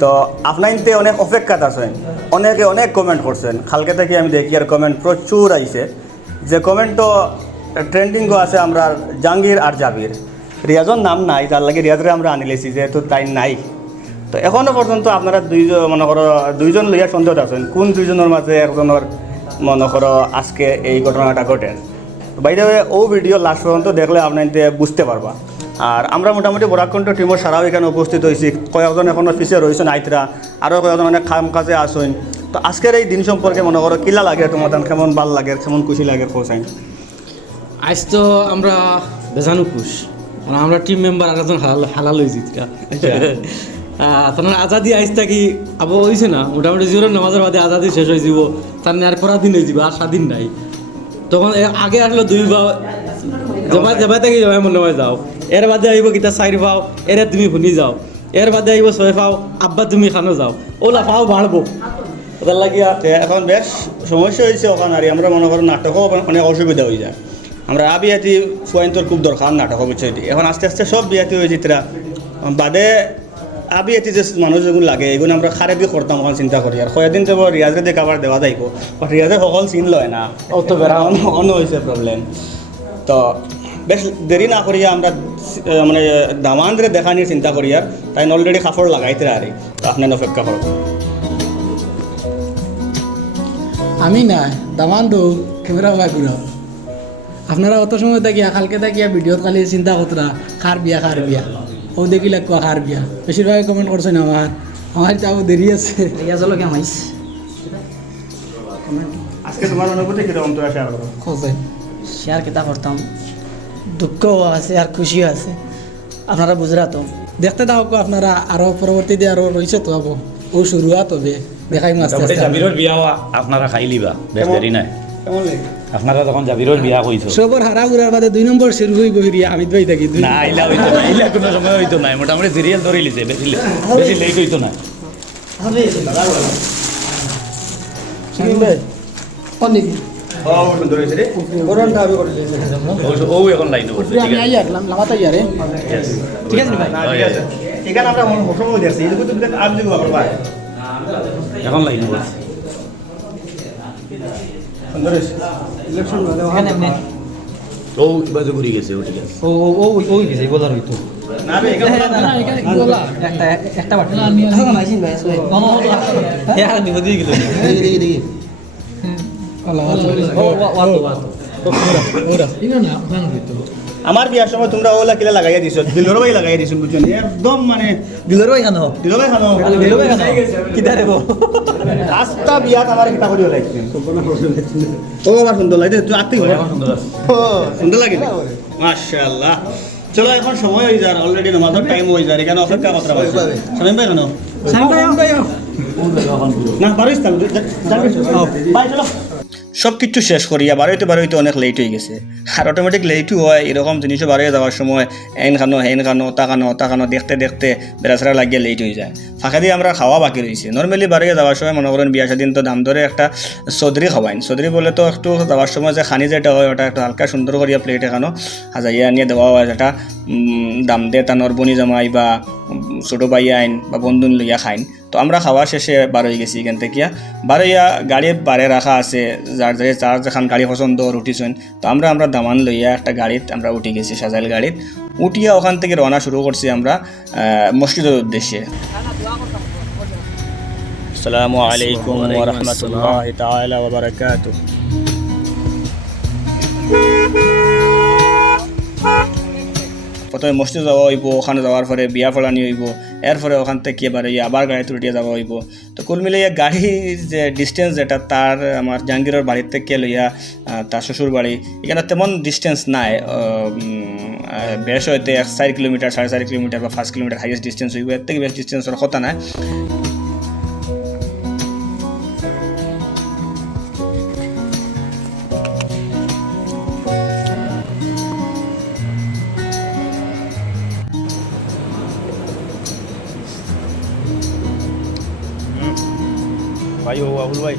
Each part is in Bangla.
তো আপনাইতে অনেক অপেক্ষাত আছেন, অনেকে অনেক কমেন্ট করছেন। কালকে থেকে আমি দেখি আর কমেন্ট প্রচুর আইছে, যে কমেন্টও ট্রেন্ডিংও আছে আমরা জাহাঙ্গীর আর জাবির। রিয়াজর নাম নাই, তার লাগে রিয়াজরে আমরা আনিলেছি, যেহেতু তাই নাই। তো এখনও পর্যন্ত আপনারা দুইজন মনে করো দুইজন লইয়া সন্দেহ আছেন, কোন দুইজনের মাঝে একজনের মনে করো আজকে এই ঘটনাটা ঘটে। বাইরে ও ভিডিও লাস্ট পর্যন্ত দেখলে আপনাদের বুঝতে পারবা। আর আমরা মোটামুটি বরাকণ্ঠ টিমের সারাও এখানে উপস্থিত হয়েছি, কয়েকজন এখনও পিছিয়ে রয়েছেন আইতরা, আরও কয়েকজন অনেক কাম কাজে আসেন। তো আজকের এই দিন সম্পর্কে মনে করো কিলা লাগে তোমার, কেমন ভাল লাগে, কেমন খুশি লাগে কোসাইন? আজ তো আমরা বেজানো খুশ, আমরা টিম মেম্বার আর একজন হালাল হয়েছি। আপনার আজাদি আইস থাকি আবো হয়েছে না, মোটামুটি জীবনের নামাজের বাদে আজাদি শেষ হয়ে যাব, তার আর পরা দিন হয়ে যাব, আর স্বাধীন নাই। তখন আগে আসলে দুই ভাও জবাই থাকি জবাই মনে হয় যাও, এর বাদে আইব কিতা চাইর পাও, এরে তুমি শুনি যাও, এর বাদে আইব ছয় পাও, আব্বা তুমি খানো যাও, ওলা পাও বাড়বো। ওটার লাগিয়া এখন বেশ সমস্যা হয়েছে ওখানে। আর আমরা মনে করো নাটকও অনেক অসুবিধা হয়ে যায়। আমরা বিয়াতি ফুয়াইন্তর খুব দরকার নাটক বিষয়টি। এখন আস্তে আস্তে সব বিয়াতি হয়ে যেতরা বাদে আবিয়াতি যে মানুষ যেগুলো লাগে এগুলো আমরা খারে দিয়ে করতাম ওখানে চিন্তা করি। আর কয়েকদিন তো রিয়াজে দিয়ে কাবার দেওয়া যাইব, বাট রিয়াজে সকল চিন লয় না, অত বেড়া অন্য হয়েছে প্রবলেম। তো বেশ দেরি না করিয়া আমরা মানে দামান ধরে দেখা নিয়ে চিন্তা করি। আর তাই অলরেডি কাপড় লাগাইতে আর আপনার অপেক্ষা করব। আমি না দামান দো ক্যামেরা ভাই ঘুরা, আপনারা অত সময় থাকিয়া কালকে থাকিয়া ভিডিওত খালি চিন্তা করতরা কার বিয়া ও দেখি লাগবা কার বিয়া। বেশিরভাগে কমেন্ট করছেন আমার তাও দেরি আছে। রিয়াজলো কেমন আইস আজকে তোমার অনুভূতি কীরকম তোরা শেয়ার করো? খোঁজে শেয়ার কেতা করতাম, দুঃখও আছে আর খুশিও আছে, আপনারা বুঝরা তো। দেখতে দাও আপনারা, আরো পরবর্তীতে আরো রয়েছে তো আবো, ও শুরুয়াত হবে দেখাই মাস মোটামুটি জাবিরের বিয়া আপনারা খাই লিবা, বেশ দেরি নাই। কেমন লাগে? আপনারা তখন জাবিরের বিয়া কইছো সবর হারা ঘুরার বাদে 2 নম্বর শুরু হই বহিরিয়া আমি ভাই থাকি না, ইলা হইতো না, ইলা কোনো সময় হইতো না। মোটামুটি সিরিয়াল ধরে লিছে, বেশি লেট হইতো না। অনেকে ও সুন্দর হয়েছে রে। ও এখন লাইনে পড়ছে, ঠিক আমি আছে। আই আর লামাতা ইয়ারে Yes. ঠিক আছে ভাই। না, ঠিক আছে। এখানে আমরা সময় দেখছি, এদিকে তুমি আপ দিকে বাবার ভাই এখন লাইনে পড়ছে। সুন্দর হয়েছে। ওখানে এমনি ও বাজে ঘুরে গেছে, ও ঠিক আছে। ওই গেছে বলার হইতো না রে এখানে না এখানে কি বলা একটা বাটি আসলে মাইছিন ভাই আসলে হ্যাঁ নিবো দিয়ে গেল। আল্লাহ ওরা ইনা না ওখানে হইতো আমার বিয়ার সময় তোমরা ওলা কিলা লাগাইয়া দিছো, দিলর ভাই লাগাইয়া দিছো, বুঝছেন? একদম মানে দিলর ভাই খানো দিলর ভাই খানো দিলর ভাই খানো কিতা দেবো আস্তা বিয়াত আমার কিতা করিও লাগছেন। ও আমার সুন্দর লাগে, তুই আত্মি ঘর ও সুন্দর লাগে না? মাশাআল্লাহ। চলো এখন সময় হয়ে যার, অলরেডি নামাজের টাইম হয়ে যার, এখানে অপেক্ষা করতে পারছি। সামিম ভাই কেন না পারিস না, বাই চলো। সব কিছু শেষ করিয়া বারোইতে অনেক লেট হয়ে গেছে। আর অটোমেটিক লেটও হয়, এরকম জিনিসও বাড়িয়ে যাওয়ার সময় হেন খানো তা খানো দেখতে দেখতে বেড়াছাড়া লাগিয়ে লেট হয়ে যায়। ফাঁকা দিয়ে আমরা খাওয়া বাকি রয়েছে। নর্মালি বাড়িয়ে যাওয়ার সময় মনে করেন বিয়া স্বাধীন তো দাম ধরে একটা চৌধুরী খাওয়াইন। চৌধুরী বলে তো একটু যাওয়ার সময় যে খানি যেটা হয় ওটা একটু হালকা সুন্দর করিয়া প্লেট এখানো হাজাইয়া নিয়ে দেওয়া হয়, যেটা দাম দিয়ে তানোর বনি জামাই বা ছোটো ভাই আইন বা বন্ধুন লইয়া খাইন। তো আমরা খাওয়া শেষে বার হয়ে গেছি এখান থেকে। বারইয়া গাড়ি বারে রাখা আছে, যার যেখান গাড়ি পছন্দ উঠিছেন। তো আমরা দামান লইয়া একটা গাড়িত আমরা উঠে গেছি, সাজাইল গাড়িত উঠিয়া ওখান থেকে রওনা শুরু করছি আমরা মসজিদের উদ্দেশ্যে। আসসালামু আলাইকুম ওয়া রাহমাতুল্লাহি তাআলা ওয়া বারাকাতুহু। প্রথমে মসজিদ যাওয়া হইব, ওখানে যাওয়ার পরে বিয়া ফলানি হইব, এরপরে ওখান থেকে এবারে আবার গাড়িতে উঠিয়ে যাওয়া হইব। তো কুল মিলাইয়া গাড়ির যে ডিস্টেন্স যেটা তার আমার জাহাঙ্গীরের বাড়ির থেকে লইয়া তার শ্বশুর বাড়ি এখানে তেমন ডিস্টেন্স নাই, বেশ হইতে 4 কিলোমিটার 4.5 কিলোমিটার বা 5 কিলোমিটার হাইয়েস্ট ডিস্টেন্স হইব, এর থেকে বেশ ডিস্টেন্সের কথা নাই। ভাই ও আবুল ভাই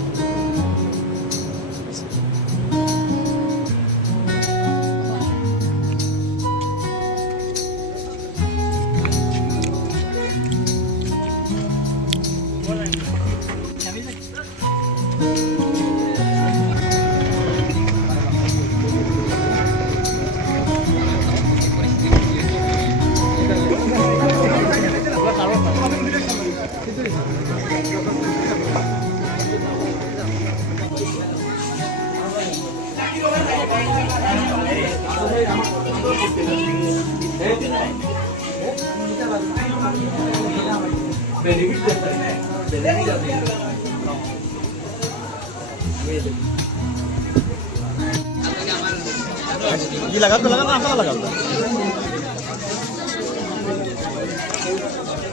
ये लगा तो लगा ना आपका लगा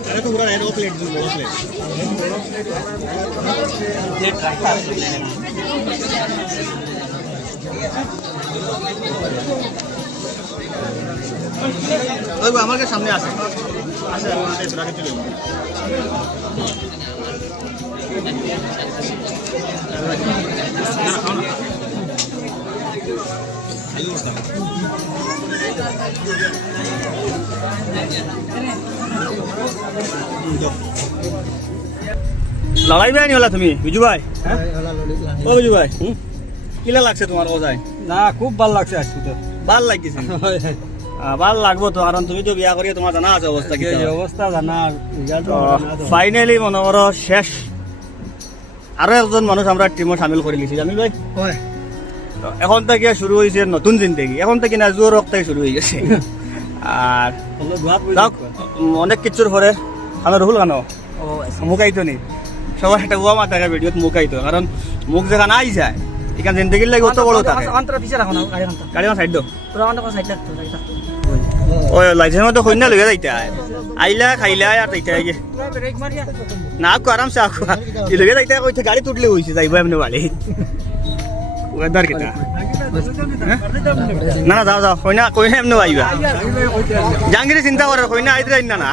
अरे तो पूरा है दो प्लेट ওই আমার সামনে আছে আছে আমাদের রাখে চলে লড়াই ভাই নিলা তুমি বিজু ভাই ও বিজু ভাই কিলা লাগছে তোমার কোথায় না খুব ভালো লাগছে আজকে তো ভাল লাগতেছে ভাল লাগবো তো কারণ তুমি তো বিয়া করিয়ে তোমার জানা আছে অবস্থা কি অবস্থা জানা ফাইনালি মনে করো শেষ আরো একজন মানুষ আমরা টিমে সামিল করে লিছি জামিল ভাই তো এখন থেকে শুরু হয়েছে নতুন জিন্দগি এখন থেকে না জোর রক্তাই শুরু হয়ে গেছে আর যাক, অনেক কিছুর পরে খানো রহুল খানো মুখাইতো নি সবার একটা উয়া মাথা ভিডিওত মুখাইতো কারণ মুখ যেখানে আই যায় এখানে জিন্দগির লাগে অত বড় থাকে গাড়ি সাইড দো ওই লাইসেন্স মতো কইনা লইয়া যাইতে আইলা খাইলা আর যাইতে আগে না আকো আরামসে আকো ই লইয়া যাইতে কইতে গাড়ি তুটলে হইছে যাইবা এমনি বাড়ি ওয়েদার কিটা না না যাও যাও কইনা কইনা এমনি আইবা জাঙ্গিরে চিন্তা করার কইনা আইতে না না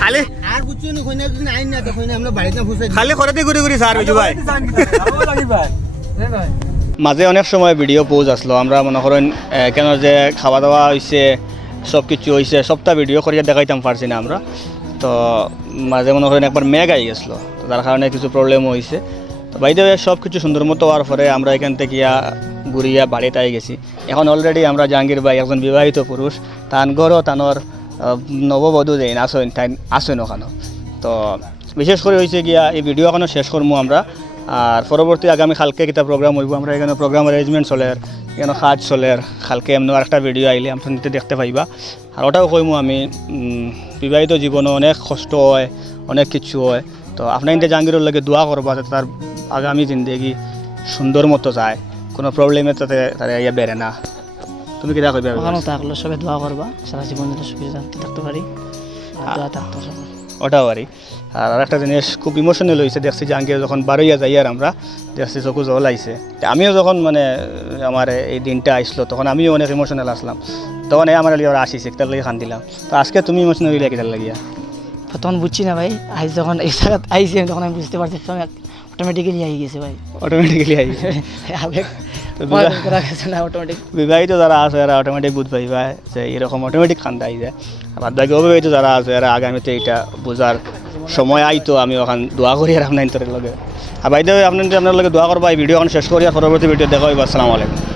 খালি আর বুঝছো না কইনা যদি আইন না তো কইনা আমরা বাড়িতে ফুসাই খালি করে দি ঘুরি ঘুরি স্যার বিজু ভাই মাঝে অনেক সময় ভিডিও পোজ আসলো আমরা মনে করেন কেন যে খাওয়া দাওয়া হয়েছে সব কিছু হয়েছে সবটা ভিডিও করিয়া দেখাইতাম পারছি না আমরা তো মাঝে মনে করেন একবার মেঘ আই গেছিলো তো তার কারণে কিছু প্রবলেম হয়েছে তো বাইরে সব কিছু সুন্দর মতো হওয়ার পরে আমরা এখান থেকে ঘুরিয়া বাড়িতে আই গেছি এখন অলরেডি আমরা জাহাঙ্গীর ভাই একজন বিবাহিত পুরুষ তান গড়ও তানোর নববধূ যেন আসেন তাই আসেন ওখানে তো বিশেষ করে হয়েছে গিয়া এই ভিডিও এখনও শেষ করবো আমরা আর পরবর্তী আগামী কালকে কিতা প্রোগ্রাম হইব আমরা এখানে প্রোগ্রাম অ্যারেঞ্জমেন্ট চলের এখানে খাজ চলের কালকে এমনি আরেকটা ভিডিও আইলে আপনাদের দেখতে পাইবা আর ওটাও কইমু আমি বিবাহিত জীবনে অনেক কষ্ট হয় অনেক কিছু হয় তো আপনার জাহাঙ্গীরের লাগে দোয়া করবা যাতে তার আগামী জিন্দগি সুন্দর মতো যায় কোনো প্রবলেমে তাতে তারা ইয়ে বেড়ে না তুমি কিতা কইবা ওখানে থাকলো সবাই দোয়া করবা সারা জীবন যেন সুখে থাকতে পারি আর দোয়া থাকতো সবাই ওটাও পারি আর আরেকটা জিনিস খুব ইমোশনাল হয়েছে দেখছি জাহাঙ্গীর যখন বারোইয়া যাই আর আমরা দেখছি চকু জল আইছে আমিও যখন মানে আমার এই দিনটা আসলো তখন আমিও অনেক ইমোশনাল আসলাম তখন এই আমার লিয়ে আসিছে একটার লাগে খান দিলাম তো আজকে তুমি ইমোশনাল হইলে কিটার লাগিয়া প্রথম বুঝছি না ভাই আজ যখন এই জায়গায় আইসি তখন আমি বুঝতে পারছি অটোমেটিক্যালি আই গেছে ভাই অটোমেটিক্যালি আইছে আবেগ না অটোমেটিক বিবাহিত যারা আছে এরা অটোমেটিক বুঝ পাইবা যে এরকম অটোমেটিক খান্দা আই যায় আর বাকি অবিবাহিত যারা আছে এরা আগামীতে এটা বোঝার সময় আইতো আমি ওখান দোয়া করি আর আপনার লগে আর বাইদেও আপনার লগে দোয়া করবা এই ভিডিও এখন শেষ করি আর পরবর্তী ভিডিও দেখা হইব আসসালামু আলাইকুম।